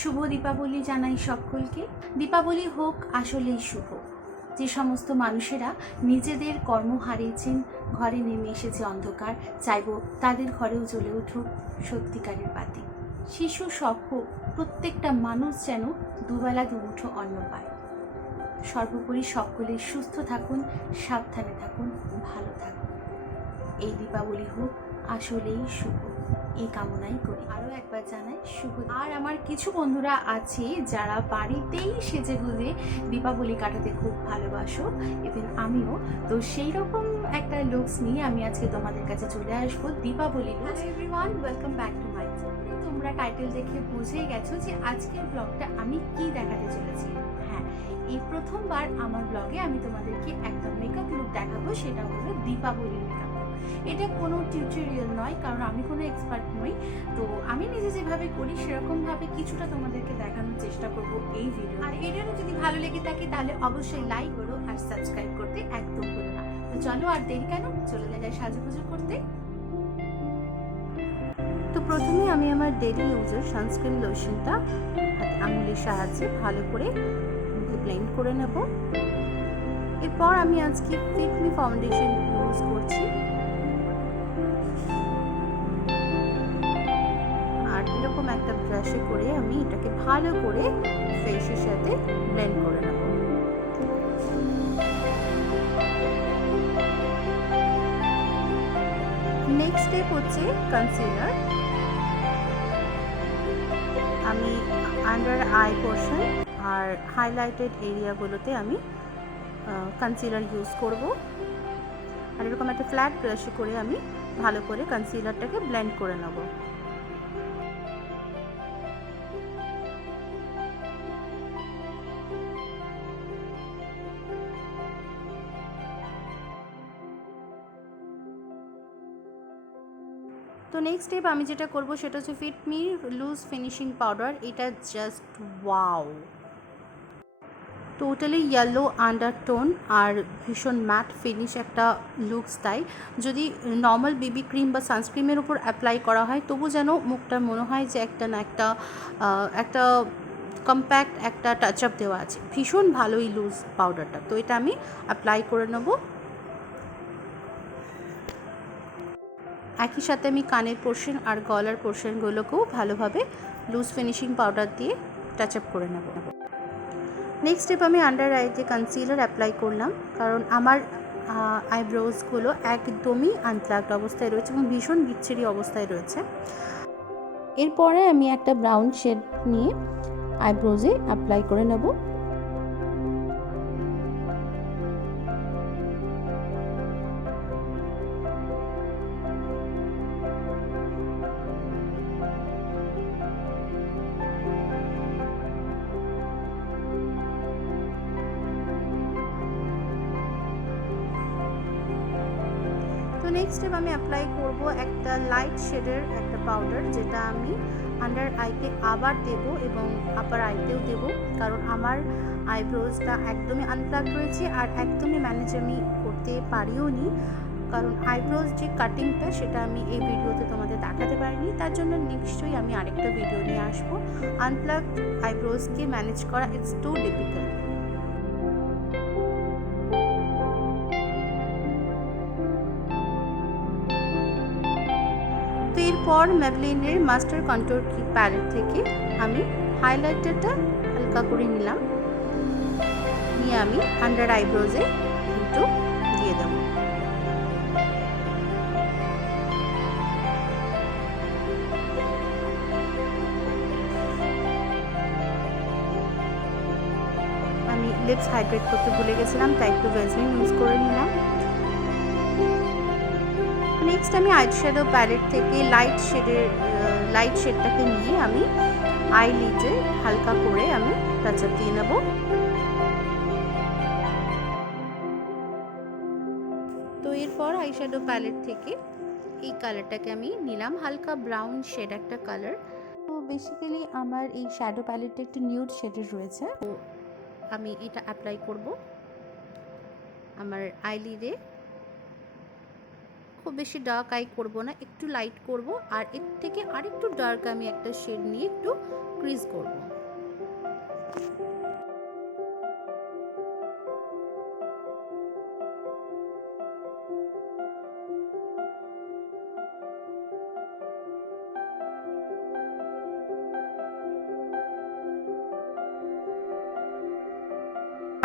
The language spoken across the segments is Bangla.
শুভ দীপাবলি জানাই সকলকে। দীপাবলি হোক আসলেই শুভ। যে সমস্ত মানুষেরা নিজেদের কর্ম হারিয়েছেন, ঘরে নেমে এসেছে অন্ধকার, চাইব তাদের ঘরেও জ্বলে উঠুক সত্যিকারের বাতি। শিশু সহ প্রত্যেকটা মানুষ যেন দুবেলা দুমুঠো অন্ন পায়। সর্বোপরি সকলে সুস্থ থাকুন, সাবধানে থাকুন, ভালো থাকুন। এই দীপাবলি হোক আসলেই শুভ, এই কামনাই করি। আরও একবার জানাই শুভ। আর আমার কিছু বন্ধুরা আছে যারা বাড়িতেই সেজেগুজে দীপাবলি কাটাতে খুব ভালোবাসো, ইভেন আমিও। তো সেই রকম একটা লুকস নিয়ে আমি আজকে তোমাদের কাছে চলে আসবো, Deepavali looks. Everyone, welcome back to my channel. তোমরা টাইটেল দেখে বুঝেই গেছো যে আজকের ব্লগটা আমি কি দেখাতে চলেছি। হ্যাঁ, এই প্রথমবার আমার ব্লগে আমি তোমাদেরকে একটা মেকআপ লুক দেখাবো, সেটা হলো দীপাবলি মেকআপ। এটা কোনো টিউটোরিয়াল নয়, কারণ আমি কোনো এক্সপার্ট নই। তো আমি নিজে যেভাবে করি সেরকমভাবে কিছুটা তোমাদেরকে দেখানোর চেষ্টা করব এই ভিডিও। আর এটারও যদি ভালো লেগে থাকে তাহলে অবশ্যই লাইক করো আর সাবস্ক্রাইব করতে একদম ভুলো না। তো চলো আর দেরি কেন, চলে যাই সাজুগুজু করতে। তো প্রথমে আমি আমার ডেইলি ইউজের সানস্ক্রিন লোশনটা আঙুলের সাহায্যে ভালো করে মুখে ব্লেন্ড করে নেব। এরপর আমি আজকে ফিট মি ফাউন্ডেশন ইউজ করছি। আর এরকম একটা ব্রাশে করে আমি এটাকে ভালো করে ফেসের সাথে ব্লেন্ড করে নেব। নেক্সট স্টেপ হচ্ছে কনসিলার। আমি আন্ডার আই পোর্শন আর হাইলাইটেড এরিয়াগুলোতে আমি কনসিলার ইউজ করব। আর এরকম একটা ফ্ল্যাট ব্রাশে করে আমি ভালো করে কনসিলারটাকে ব্লেন্ড করে নেব। তো নেক্সট স্টেপ আমি যেটা করব সেটা হচ্ছে fit me loose finishing powder. এটা just wow, totally yellow undertone আর ভীষণ ম্যাট ফিনিশ একটা লুকস দেয়। যদি নর্মাল বেবি ক্রিম বা সানস্ক্রিমের উপর অ্যাপ্লাই করা হয় তবু যেন মুখটা মনে হয় যে একটা না একটা কম্প্যাক্ট একটা টাচ আপ দেওয়া আছে। ভীষণ ভালো এই লুজ পাউডারটা। তো এটা আমি অ্যাপ্লাই করে নেব। একই সাথে আমি কানের পোর্শন আর গলার পোর্শনগুলোকেও ভালোভাবে লুজ ফিনিশিং পাউডার দিয়ে টাচ আপ করে নেব। নেক্সট স্টেপ আমি আন্ডার আইতে কনসিলার অ্যাপ্লাই করলাম, কারণ আমার আইব্রোজগুলো একদমই আনপ্লাগড অবস্থায় রয়েছে এবং ভীষণ বিচ্ছিরি অবস্থায় রয়েছে। এরপরে আমি একটা ব্রাউন শেড নিয়ে আইব্রোজে অ্যাপ্লাই করে নেব। তো নেক্সট স্টেপ আমি অ্যাপ্লাই করব একটা লাইট শেডের একটা পাউডার, যেটা আমি আন্ডার আইতে আবার দেব এবং আপার আইতেও দেব, কারণ আমার আইব্রোজটা একদমই আনপ্লাগ রয়েছে আর একদমই ম্যানেজ আমি করতে পারিও নি, কারণ আইব্রোজ যে কাটিংটা সেটা আমি এই ভিডিওতে তোমাদের দেখাতে পারিনি। তার জন্য নিশ্চয়ই আমি আরেকটা ভিডিও নিয়ে আসবো। আনপ্লাগ আইব্রোজকে ম্যানেজ করা ইটস টু ডিফিকাল্ট। তো এরপর ম্যাবলিনের মাস্টার কন্ট্যুর প্যালেট থেকে আমি হাইলাইটারটা হালকা করে নিলাম, নিয়ে আমি আন্ডার আইব্রোজে একটু দিয়ে দেব। আমি লিপস হাইড্রেট করতে ভুলে গেছিলাম, তাই একটু ভেজলিন ইউজ করে নিলাম। নেক্সট আমি আইশ্যাডো প্যালেট থেকে লাইট শেডটাকে নিয়ে আমি আইলিডে হালকা করে আমি টাচ আপ দিয়ে নেব। তো এরপর আইশ্যাডো প্যালেট থেকে এই কালারটাকে আমি নিলাম, হালকা ব্রাউন শেড একটা কালার। তো বেসিক্যালি আমার এই শ্যাডো প্যালেটটা একটু নিউড শেডের রয়েছে, তো আমি এটা অ্যাপ্লাই করব আমার আইলিডে খুব বেশি ডার্ক আই করব না, একটু লাইট করব, আর এর থেকে আরেকটু ডার্ক আমি একটা শেড নিয়ে একটু ক্রিজ করব।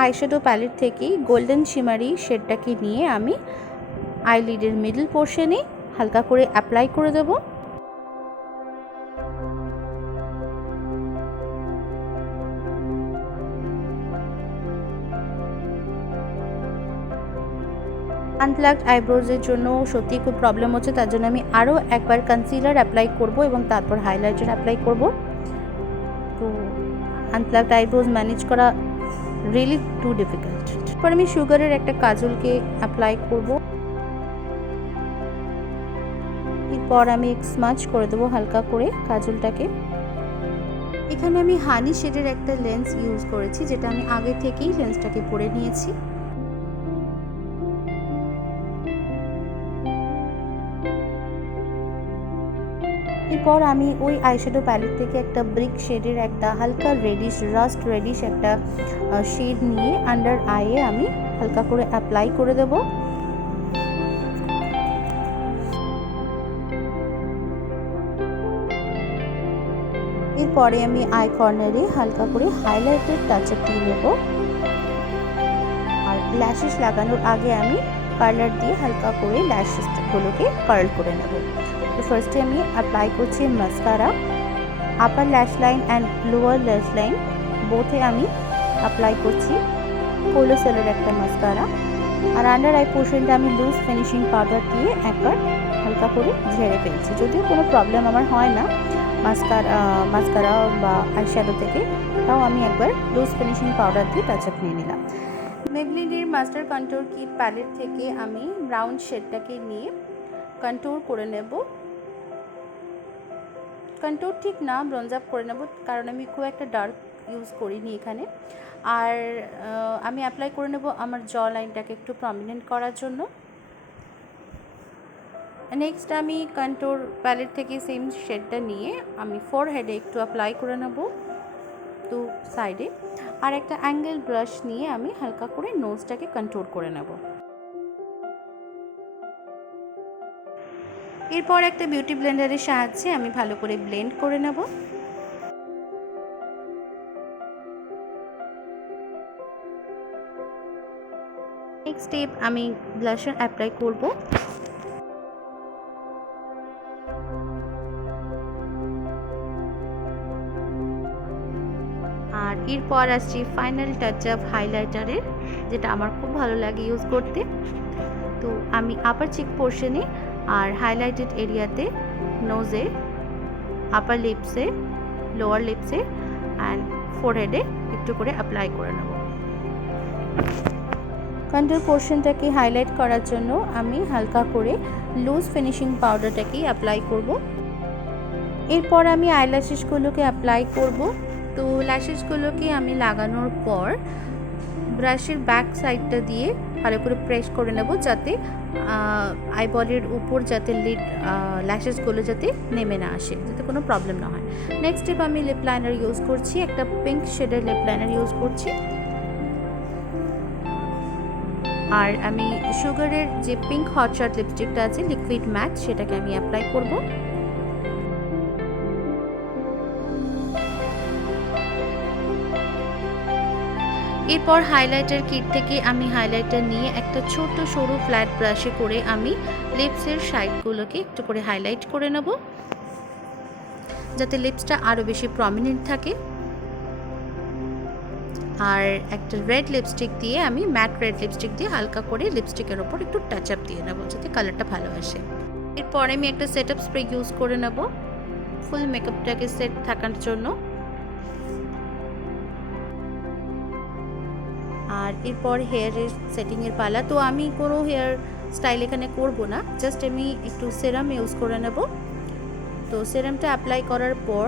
আইশ্যাডো প্যালেট থেকেই গোল্ডেন শিমারি শেডটাকে নিয়ে আমি আইলিডের মিডল পোর্শনে হালকা করে অ্যাপ্লাই করে দেব। আনপ্লাগড আইব্রোজের জন্য সত্যি খুব প্রবলেম হচ্ছে, তার জন্য আমি আরও একবার কনসিলার অ্যাপ্লাই করব এবং তারপর হাইলাইটার অ্যাপ্লাই করব। তো আনপ্লাগড আইব্রোজ ম্যানেজ করা রিয়েলি টু ডিফিকাল্ট। এরপর আমি সুগারের একটা কাজলকে অ্যাপ্লাই করব। এরপর আমি স্মাচ করে দেবো হালকা করে কাজলটাকে। এখানে আমি হানি শেডের একটা লেন্স ইউজ করেছি, যেটা আমি আগে থেকেই লেন্সটাকে পরে নিয়েছি। এরপর আমি ওই আইশ্যাডো প্যালেট থেকে একটা ব্রিক শেডের একটা হালকা রেডিশ, রাস্ট রেডিশ একটা শেড নিয়ে আন্ডার আইয়ে আমি হালকা করে অ্যাপ্লাই করে দেব। এরপরে আমি আই কর্নারে হালকা করে হাইলাইটের টাচ আপ দিয়ে নেব। আর ল্যাশেস লাগানোর আগে আমি কার্লার দিয়ে হালকা করে ল্যাশেসগুলোকে কার্ল করে নেব। তো ফার্স্টে আমি অ্যাপ্লাই করছি mascara. Upper lash line and lower lash line বোথে আমি অ্যাপ্লাই করছি কোলোসেলের একটা মাস্কারা। আর আন্ডার আই পোর্শনটা আমি লুজ ফিনিশিং পাউডার দিয়ে একবার হালকা করে ঝেড়ে ফেলছি। যদিও কোনো প্রবলেম আমার হয় না মাস্কারা বা আইশ্যাডো থেকে, তাও আমি একবার লুজ ফিনিশিং পাউডার দিয়ে টাচ আপ নিয়ে নিলাম। মেবলিনের মাস্টার কন্ট্যুর কিট প্যালেট থেকে আমি ব্রাউন শেডটাকে নিয়ে কন্ট্যুর করে নেব। কন্ট্যুর ঠিক না, ব্রঞ্জ আপ করে নেব, কারণ আমি খুব একটা ডার্ক ইউজ করিনি এখানে। আর আমি অ্যাপ্লাই করে নেব আমার জ লাইনটাকে একটু প্রমিনেন্ট করার জন্য। নেক্সট আমি কন্ট্যুর প্যালেট থেকে সেম শেডটা নিয়ে আমি ফোরহেডে একটু অ্যাপ্লাই করে নেব টু সাইডে। আর একটা অ্যাঙ্গেল ব্রাশ নিয়ে আমি হালকা করে নোজটাকে কন্ট্যুর করে নেব। এরপর একটা বিউটি ব্লেন্ডারের সাহায্যে আমি ভালো করে ব্লেন্ড করে নেব। নেক্সট স্টেপ আমি ব্লাশার অ্যাপ্লাই করব। আর এরপর আসছি ফাইনাল টাচ আপ হাইলাইটারের, যেটা আমার খুব ভালো লাগে ইউজ করতে। তো আমি আপার চিক পোর্শনে আর হাইলাইটেড এরিয়াতে, নোজে, আপার লিপসে, লোয়ার লিপসে অ্যান্ড ফোরহেডে একটু করে অ্যাপ্লাই করে নেব। কন্ট্যুর পোর্শনটাকে হাইলাইট করার জন্য আমি হালকা করে লুজ ফিনিশিং পাউডারটাকেই অ্যাপ্লাই করব। এরপর আমি আইল্যাশেসগুলোকে অ্যাপ্লাই করব। তো ল্যাশেসগুলোকে আমি লাগানোর পর ব্রাশের ব্যাক সাইডটা দিয়ে ভালো করে প্রেস করে নেব, যাতে আইবলের উপর যাতে ল্যাশেসগুলো যাতে নেমে না আসে, যাতে কোনো প্রবলেম না হয়। নেক্সট স্টেপ আমি লিপ লাইনার ইউজ করছি, একটা পিঙ্ক শেডের লিপ লাইনার ইউজ করছি। আর আমি সুগারের যে পিঙ্ক হট শট লিপস্টিকটা আছে লিকুইড ম্যাট, সেটাকে আমি অ্যাপ্লাই করব। এরপর হাইলাইটার কিট থেকে আমি হাইলাইটার নিয়ে একটা ছোট সরু ফ্ল্যাট ব্রাশে করে আমি লিপসের সাইডগুলোকে একটু করে হাইলাইট করে নেব, যাতে লিপসটা আরও বেশি প্রমিনেন্ট থাকে। আর একটা রেড লিপস্টিক দিয়ে আমি ম্যাট রেড লিপস্টিক দিয়ে হালকা করে লিপস্টিকের ওপর একটু টাচ আপ দিয়ে নেব, যাতে কালারটা ভালো আসে। এরপর আমি একটা সেট আপ স্প্রে ইউজ করে নেব ফুল মেকআপটাকে সেট থাকার জন্য। আর এরপর হেয়ারের সেটিংয়ের পালা। তো আমি কোনো হেয়ার স্টাইল এখানে করব না, জাস্ট আমি একটু সেরাম ইউজ করে নেব। তো সেরামটা অ্যাপ্লাই করার পর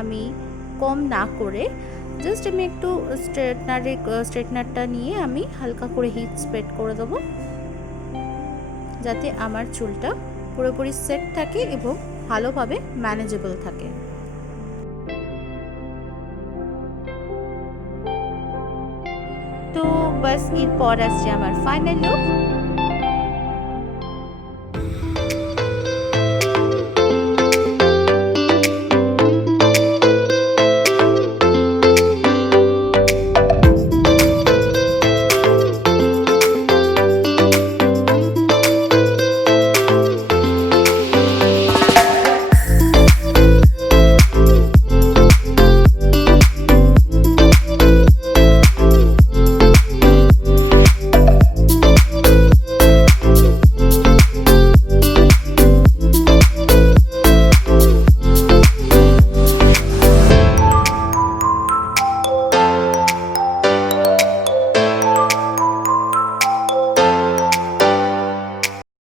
আমি কম না করে জাস্ট আমি একটু স্ট্রেটনারটা নিয়ে আমি হালকা করে হিট স্প্রেড করে দেবো। যাতে আমার চুলটা পুরোপুরি সেট থাকে এবং ভালোভাবে ম্যানেজেবল থাকে। তো বাস এরপর আসছে আমার ফাইনাল লুক।